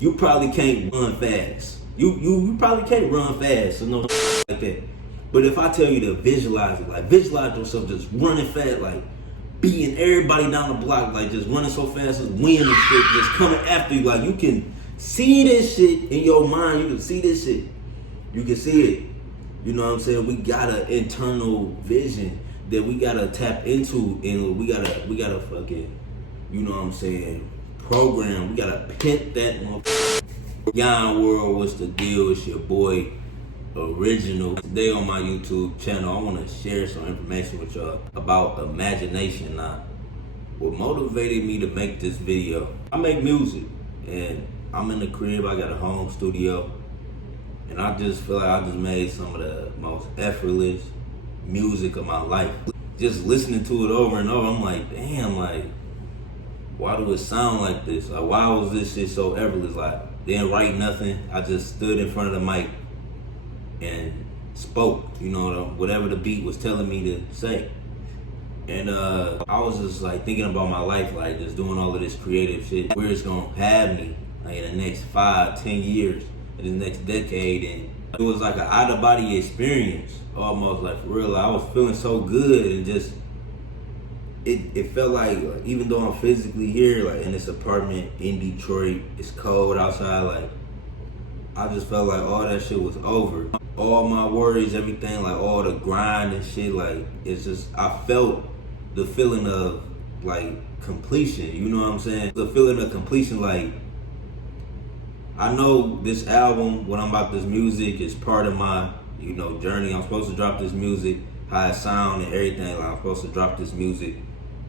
You probably can't run fast. You probably can't run fast, so no like that. But if I tell you to visualize it, like visualize yourself just running fast, like beating everybody down the block, like just running so fast, just winning and shit, just coming after you, like you can see this shit in your mind. You can see this shit. You can see it. You know what I'm saying? We got an internal vision that we gotta tap into, and we gotta fucking, you know what I'm saying, program. We gotta pimp that motherfucker. Yon World, what's the deal? It's your boy Original. Today on my YouTube channel, I want to share some information with y'all about imagination. Now, what motivated me to make this video, I make music, and I'm in the crib. I got a home studio, and I just feel like I just made some of the most effortless music of my life. Just listening to it over and over, I'm like, damn, like, why do it sound like this? Like, why was this shit so effortless? Like, didn't write nothing. I just stood in front of the mic and spoke, you know, whatever the beat was telling me to say. And I was just like thinking about my life, like just doing all of this creative shit, where it's gonna have me like in the next 5-10 years, in the next decade. And it was like an out of body experience, almost, like for real. Like, I was feeling so good, and just it felt like even though I'm physically here, like in this apartment in Detroit, it's cold outside, like I just felt like all that shit was over. All my worries, everything, like all the grind and shit, like it's just, I felt the feeling of like completion, you know what I'm saying? The feeling of completion, like I know this album, when I'm about this music, is part of my, you know, journey. I'm supposed to drop this music, how it sound and everything. Like I'm supposed to drop this music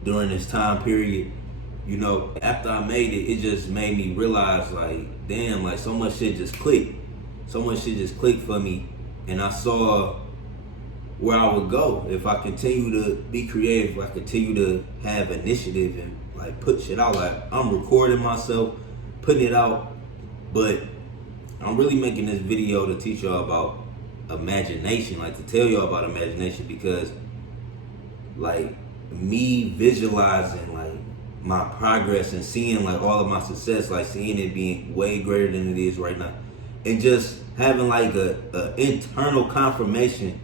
during this time period. You know, after I made it, it just made me realize, like, damn, like so much shit just clicked. So much shit just clicked for me. And I saw where I would go if I continue to be creative, if I continue to have initiative and like put shit out. Like I'm recording myself, putting it out, but I'm really making this video to teach y'all about imagination, like to tell y'all about imagination, because like me visualizing like my progress and seeing like all of my success, like seeing it being way greater than it is right now, and just having like a internal confirmation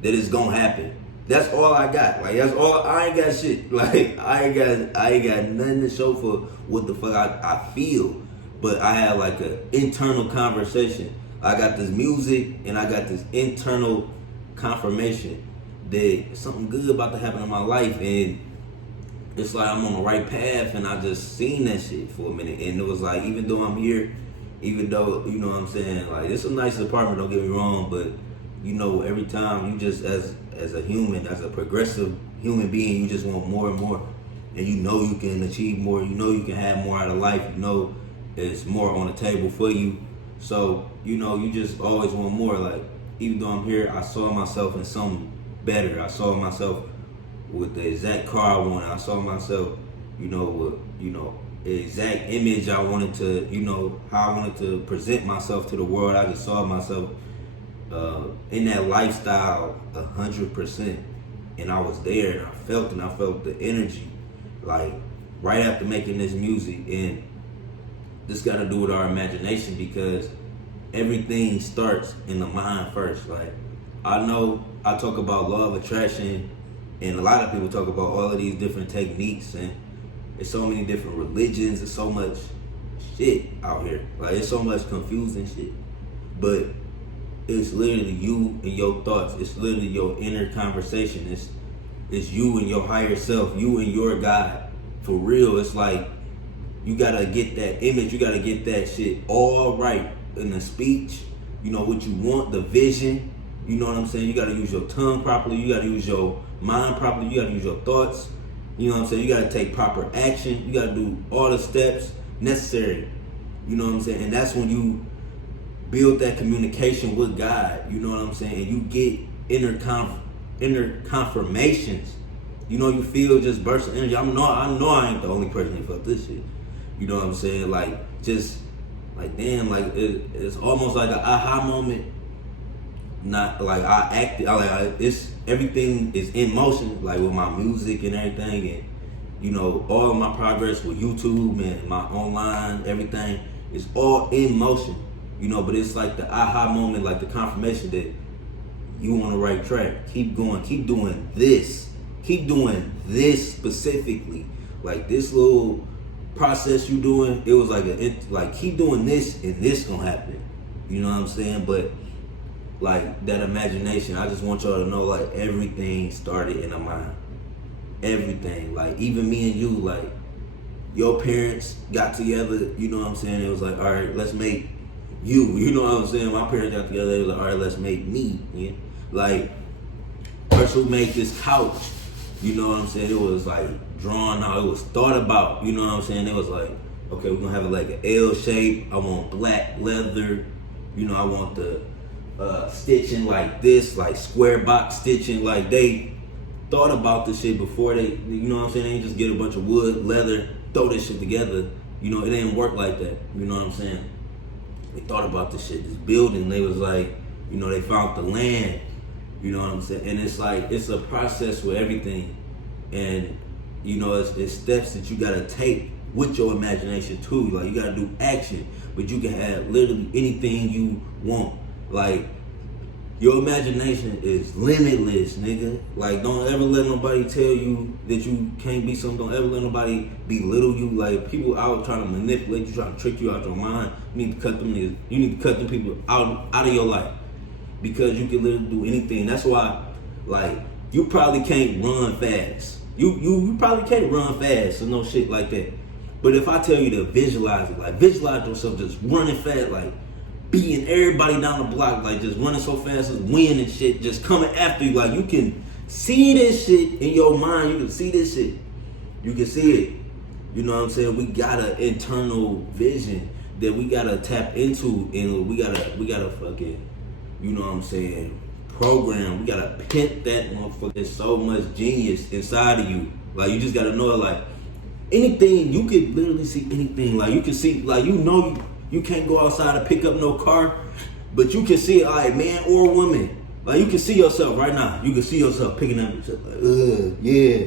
that it's gonna happen. That's all I got. Like that's all. I ain't got shit. Like I ain't got nothing to show for what the fuck I feel. But I had like an internal conversation. I got this music and I got this internal confirmation that something good about to happen in my life, and it's like I'm on the right path, and I just seen that shit for a minute. And it was like, even though I'm here, even though, you know what I'm saying, like it's a nice apartment, don't get me wrong, but you know, every time you just, as a human, as a progressive human being, you just want more and more, and you know you can achieve more, you know you can have more out of life, you know there's more on the table for you. So, you know, you just always want more. Like, even though I'm here, I saw myself in something better. I saw myself with the exact car I wanted. I saw myself, you know, with, you know, the exact image I wanted to, you know, how I wanted to present myself to the world. I just saw myself in that lifestyle 100%. And I was there, and I felt the energy, like, right after making this music. And this got to do with our imagination, because everything starts in the mind first. Like, I know I talk about law of attraction, and a lot of people talk about all of these different techniques, and there's so many different religions, there's so much shit out here. Like, there's so much confusing shit. But it's literally you and your thoughts. It's literally your inner conversation. It's you and your higher self, you and your God. For real, it's like, you gotta get that image, you gotta get that shit all right in the speech, you know, what you want, the vision, you know what I'm saying? You gotta use your tongue properly, you gotta use your mind properly, you gotta use your thoughts, you know what I'm saying? You gotta take proper action, you gotta do all the steps necessary, you know what I'm saying? And that's when you build that communication with God, you know what I'm saying? And you get inner confirmations, you know, you feel just burst of energy. I know I ain't the only person that felt this shit. You know what I'm saying? Like, just, like, damn, like, it's almost like an aha moment. Not, like, it's, everything is in motion, like, with my music and everything. And, you know, all of my progress with YouTube and my online, everything It's all in motion, you know. But it's like the aha moment, like the confirmation that you on the right track. Keep going. Keep doing this. Keep doing this specifically. Like this little process you doing, it was like keep doing this and this gonna happen. You know what I'm saying? But like that imagination, I just want y'all to know, like, everything started in the mind. Everything. Like even me and you, like your parents got together, you know what I'm saying? It was like, all right, let's make you know what I'm saying? My parents got together, it was like, all right, let's make me. Yeah? Like, first who made this couch, you know what I'm saying? It was like drawn out, it was thought about, you know what I'm saying? It was like, okay, we're gonna have it like an L shape. I want black leather, you know, I want the stitching like this, like square box stitching. Like they thought about this shit before they, you know what I'm saying? They didn't just get a bunch of wood, leather, throw this shit together. You know, it didn't work like that. You know what I'm saying? They thought about this shit, this building. They was like, you know, they found the land. You know what I'm saying? And it's like, it's a process with everything. And, you know, it's steps that you gotta take with your imagination too. Like, you gotta do action, but you can have literally anything you want. Like, your imagination is limitless, nigga. Like, don't ever let nobody tell you that you can't be something. Don't ever let nobody belittle you. Like, people out trying to manipulate you, trying to trick you out your mind. You need to cut them. You need to cut them people out of your life, because you can literally do anything. That's why, like, you probably can't run fast. You probably can't run fast or no shit like that. But if I tell you to visualize it, like visualize yourself just running fast, like beating everybody down the block, like just running so fast as wind and shit, just coming after you. Like, you can see this shit in your mind. You can see this shit. You can see it. You know what I'm saying? We got an internal vision that we gotta tap into, and we gotta fucking, you know what I'm saying, program. We gotta pimp that motherfucker. There's so much genius inside of you. Like, you just gotta know it. Like, anything, you could literally see anything. Like, you can see, like, you know, you can't go outside and pick up no car, but you can see it, all right, man or woman. Like, you can see yourself right now. You can see yourself picking up and shit, like, yeah.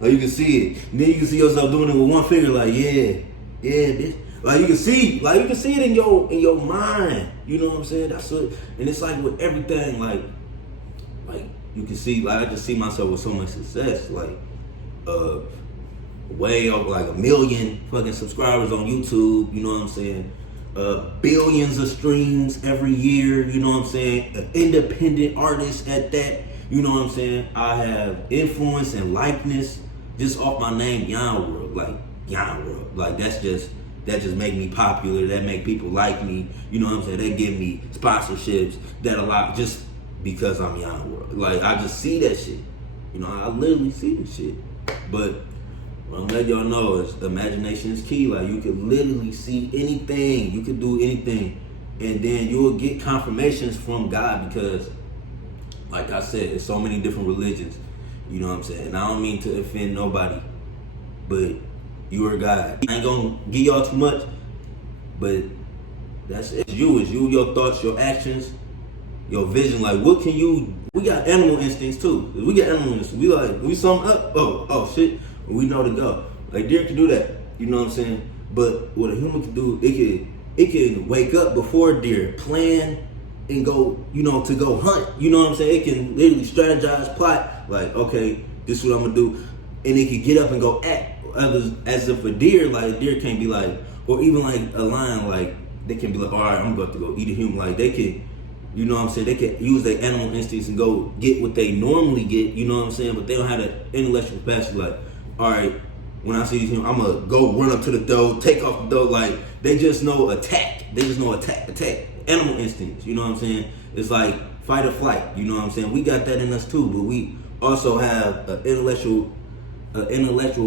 Like, you can see it. And then you can see yourself doing it with one finger, like, yeah, bitch. Like, you can see it in your mind. You know what I'm saying? That's what, and it's like with everything, like you can see, like, I just see myself with so much success, like, way over like 1 million fucking subscribers on YouTube, you know what I'm saying? Billions of streams every year, you know what I'm saying? An independent artist at that, you know what I'm saying? I have influence and likeness just off my name, Yon World, like Yon World. Like, that just make me popular, that make people like me, you know what I'm saying? They give me sponsorships that a lot, just because I'm Yon World. Like, I just see that shit. You know, I literally see this shit. But what I'm letting y'all know is imagination is key. Like, you can literally see anything. You can do anything. And then you'll get confirmations from God, because, like I said, there's so many different religions. You know what I'm saying? And I don't mean to offend nobody, but you are God. I ain't gonna give y'all too much, but that's it. It's you, your thoughts, your actions, your vision. Like, what can you, we got animal instincts too. We got animal instincts. We like, we something up, oh shit, we know to go. Like, deer can do that, you know what I'm saying? But what a human can do, it can wake up before deer, plan and go, you know, to go hunt. You know what I'm saying? It can literally strategize, plot, like, okay, this is what I'm gonna do. And it can get up and go act. As if a deer can't be like, or even like a lion, like, they can be like, all right, I'm about to go eat a human. Like, they can, you know what I'm saying? They can use their animal instincts and go get what they normally get, you know what I'm saying? But they don't have the intellectual capacity, like, all right, when I see these humans, I'm gonna go run up to the door, take off the door. Like, they just know attack. They just know attack. Animal instincts, you know what I'm saying? It's like fight or flight, you know what I'm saying? We got that in us too, but we also have an intellectual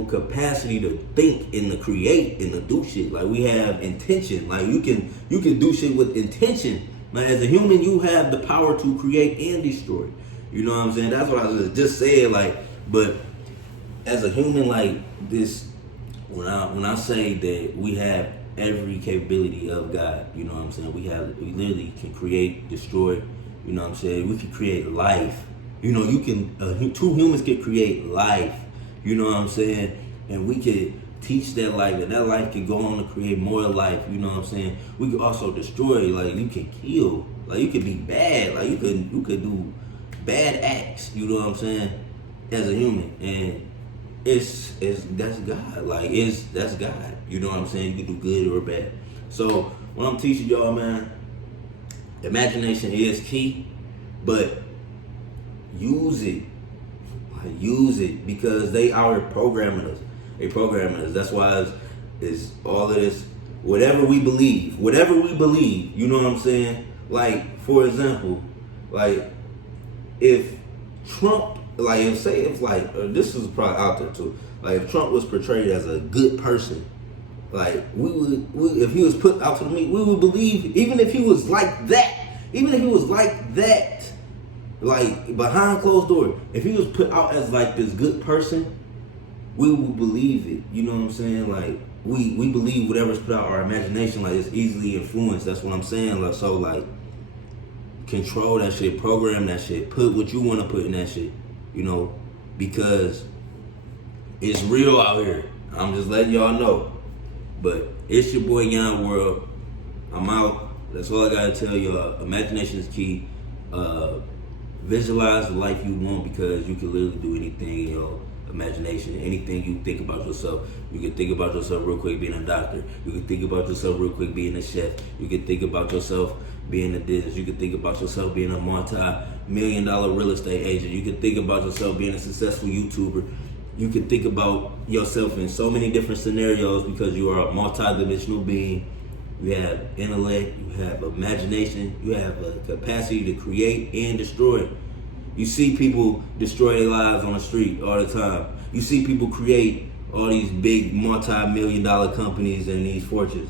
capacity to think and to create and to do shit. Like, we have intention. Like, you can do shit with intention. Like, as a human, you have the power to create and destroy. You know what I'm saying? That's what I just said. Like, but as a human, like this, when I say that we have every capability of God, you know what I'm saying? We literally can create, destroy, you know what I'm saying? We can create life. You know, you can, two humans can create life, you know what I'm saying? And we could teach that life, and that life can go on to create more life. You know what I'm saying? We can also destroy. Like you can kill. Like you can be bad. Like you could do bad acts. You know what I'm saying? As a human, and it's that's God. Like that's God. You know what I'm saying? You can do good or bad. So what I'm teaching y'all, man, imagination is key, but use it. Use it because they are programming us. They programming us. That's why it's all of this. Whatever we believe, you know what I'm saying? Like, for example, like if Trump, like this is probably out there too. Like if Trump was portrayed as a good person, like we if he was put out to the media, we would believe, even if he was like that, like behind closed door, if he was put out as like this good person, we would believe it. You know what I'm saying? Like we believe whatever's put out, our imagination, like it's easily influenced. That's what I'm saying. Like, so like control that shit, program that shit, put what you want to put in that shit, you know, because it's real out here. I'm just letting y'all know. But it's your boy Young World. I'm out. That's all I gotta tell y'all. Imagination is key. Visualize the life you want, because you can literally do anything in your imagination. Anything you think about yourself. You can think about yourself real quick being a doctor. You can think about yourself real quick being a chef. You can think about yourself being a dentist. You can think about yourself being a multi-million-dollar real estate agent. You can think about yourself being a successful YouTuber. You can think about yourself in so many different scenarios, because you are a multi-dimensional being. You have intellect, you have imagination, you have a capacity to create and destroy. You see people destroy their lives on the street all the time. You see people create all these big multi-million-dollar companies and these fortunes.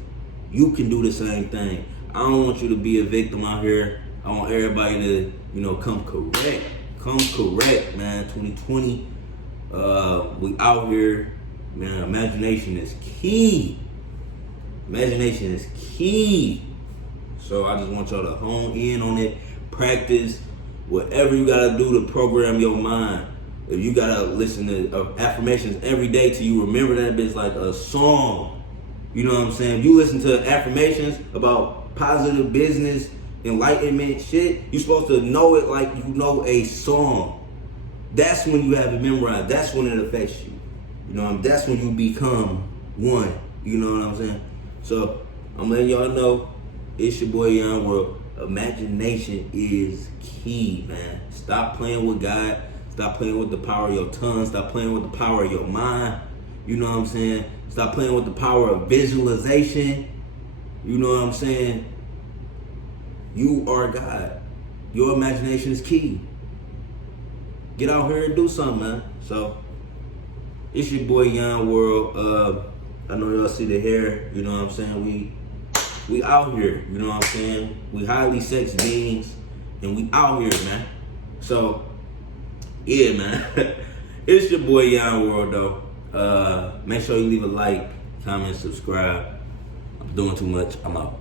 You can do the same thing. I don't want you to be a victim out here. I want everybody to, you know, come correct. Come correct, man. 2020. We out here, man. Imagination is key. Imagination is key. So I just want y'all to hone in on it. Practice whatever you gotta do to program your mind. If you gotta listen to affirmations every day till you remember that bitch like a song. You know what I'm saying? If you listen to affirmations about positive business, enlightenment shit, you're supposed to know it like you know a song. That's when you have it memorized. That's when it affects you. You know, that's when you become one. You know what I'm saying? So I'm letting y'all know, it's your boy Young World. Imagination is key, man. Stop playing with God. Stop playing with the power of your tongue. Stop playing with the power of your mind. You know what I'm saying? Stop playing with the power of visualization. You know what I'm saying? You are God. Your imagination is key. Get out here and do something, man. So it's your boy Young World. I know y'all see the hair, you know what I'm saying? We out here, you know what I'm saying? We highly sex beings, and we out here, man. So, yeah, man. It's your boy Young World, though. Make sure you leave a like, comment, subscribe. I'm doing too much. I'm out.